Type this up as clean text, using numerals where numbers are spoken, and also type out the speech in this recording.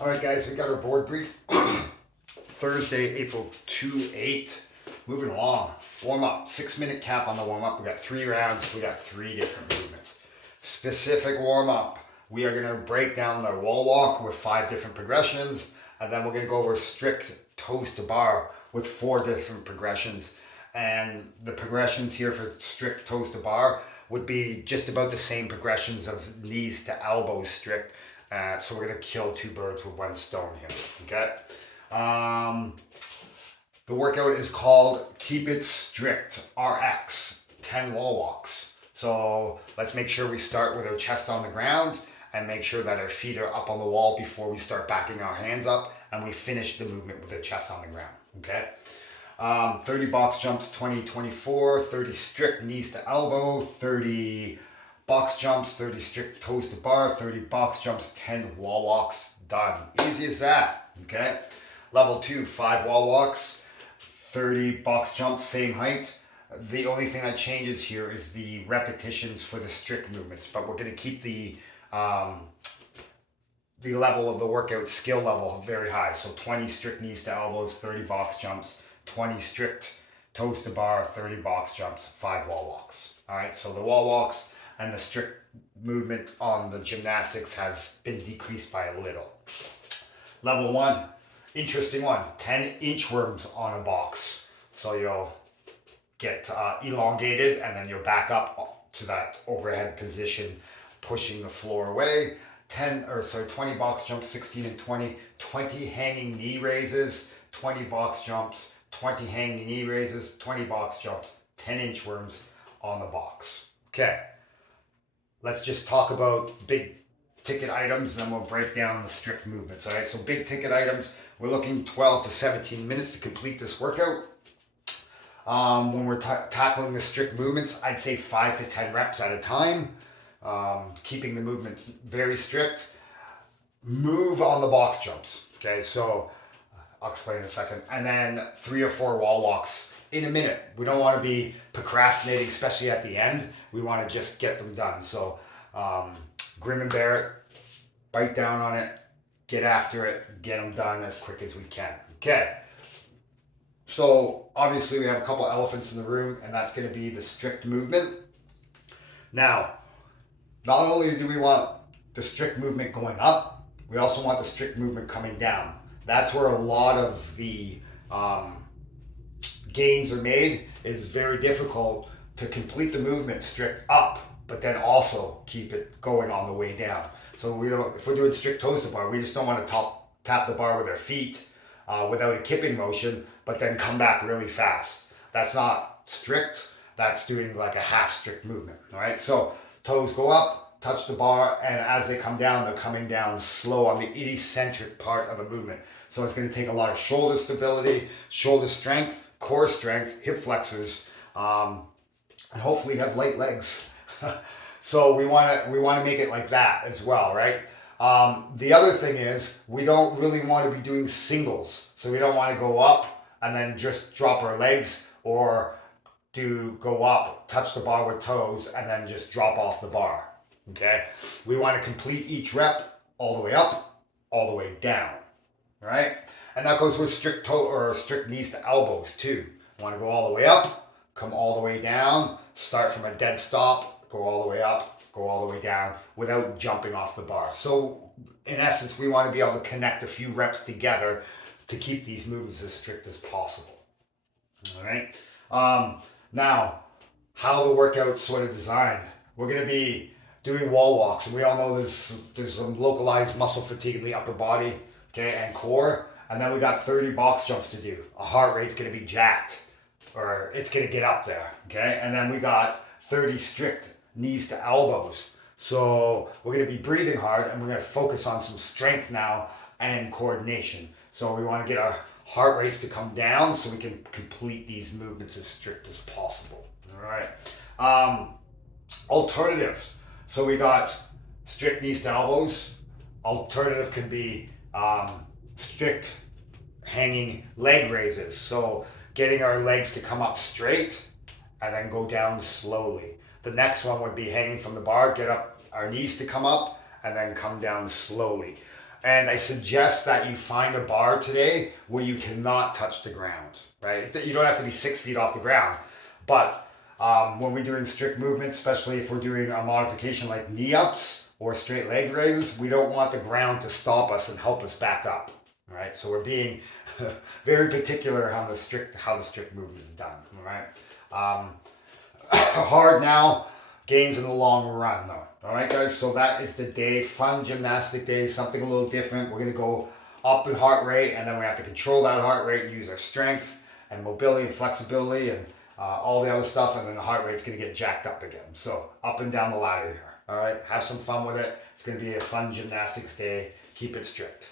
All right, guys, we got our board brief. Thursday, April 2/8. Moving along. Warm up. 6 minute cap on the warm up. We got 3 rounds. We got 3 different movements. Specific warm up. We are going to break down the wall walk with 5 different progressions, and then we're going to go over strict toes to bar with 4 different progressions. And the progressions here for strict toes to bar would be just about the same progressions of knees to elbows strict. So we're gonna kill 2 birds with 1 stone here. Okay. Um, the workout is called Keep It Strict RX 10 wall walks. So let's make sure we start with our chest on the ground and make sure that our feet are up on the wall before we start backing our hands up, and we finish the movement with the chest on the ground. Okay. 30 box jumps, 20, 24, 30 strict knees to elbow, 30 box jumps, 30 strict toes to bar, 30 box jumps, 10 wall walks. Done. Easy as that. Okay. Level 2, 5 wall walks, 30 box jumps, same height. The only thing that changes here is the repetitions for the strict movements, but we're going to keep the level of the workout skill level very high. So 20 strict knees to elbows, 30 box jumps, 20 strict toes to bar, 30 box jumps, 5 wall walks. All right, so the wall walks and the strict movement on the gymnastics has been decreased by a little. Level 1, interesting one, 10 inchworms on a box. So you'll get elongated, and then you'll back up to that overhead position, pushing the floor away. 20 box jumps, 16 and 20, 20 hanging knee raises, 20 box jumps, 20 hanging knee raises, 20 box jumps, 10 inchworms on the box. Okay, let's just talk about big ticket items, and then we'll break down the strict movements. All right, so big ticket items, we're looking 12 to 17 minutes to complete this workout. When we're tackling the strict movements, I'd say 5 to 10 reps at a time, keeping the movements very strict. Move on the box jumps. Okay, so I'll explain in a second. And then 3 or 4 wall walks in a minute. We don't want to be procrastinating, especially at the end. We want to just get them done. So grim and bear it, bite down on it, get after it, get them done as quick as we can. Okay. So obviously we have a couple elephants in the room, and that's going to be the strict movement. Now, not only do we want the strict movement going up, we also want the strict movement coming down. That's where a lot of the gains are made. It's very difficult to complete the movement strict up, but then also keep it going on the way down. So if we're doing strict toes to bar, we just don't want to tap the bar with our feet without a kipping motion, but then come back really fast. That's not strict. That's doing like a half strict movement. All right. So toes go up, touch the bar, and as they come down, they're coming down slow on the eccentric part of a movement. So it's going to take a lot of shoulder stability, shoulder strength, core strength, hip flexors, and hopefully have light legs. So we want to make it like that as well, right? The other thing is we don't really want to be doing singles. So we don't want to go up and then just drop our legs, or go up, touch the bar with toes, and then just drop off the bar. Okay? We want to complete each rep all the way up, all the way down. Right? And that goes with strict knees to elbows too. You want to go all the way up, come all the way down, start from a dead stop, go all the way up, go all the way down without jumping off the bar. So in essence, we want to be able to connect a few reps together to keep these movements as strict as possible. All right. Now, how the workout's sort of designed. We're going to be doing wall walks, and we all know there's some localized muscle fatigue in the upper body, okay, and core. And then we got 30 box jumps to do. Our heart rate's going to be jacked, or it's going to get up there, okay? And then we got 30 strict knees to elbows. So we're going to be breathing hard, and we're going to focus on some strength now and coordination. So we want to get our heart rates to come down so we can complete these movements as strict as possible. All right. Alternatives. So we got strict knees to elbows. Alternative can be strict hanging leg raises. So getting our legs to come up straight and then go down slowly. The next one would be hanging from the bar, get up our knees to come up and then come down slowly. And I suggest that you find a bar today where you cannot touch the ground, right? You don't have to be 6 feet off the ground. But when we're doing strict movement, especially if we're doing a modification like knee ups or straight leg raises, we don't want the ground to stop us and help us back up. All right, so we're being very particular how the strict movement is done. All right, hard now, gains in the long run though. All right, guys. So that is the day, fun gymnastic day, something a little different. We're gonna go up in heart rate, and then we have to control that heart rate and use our strength and mobility and flexibility and all the other stuff, and then the heart rate's gonna get jacked up again. So up and down the ladder here. All right, have some fun with it. It's gonna be a fun gymnastics day. Keep it strict.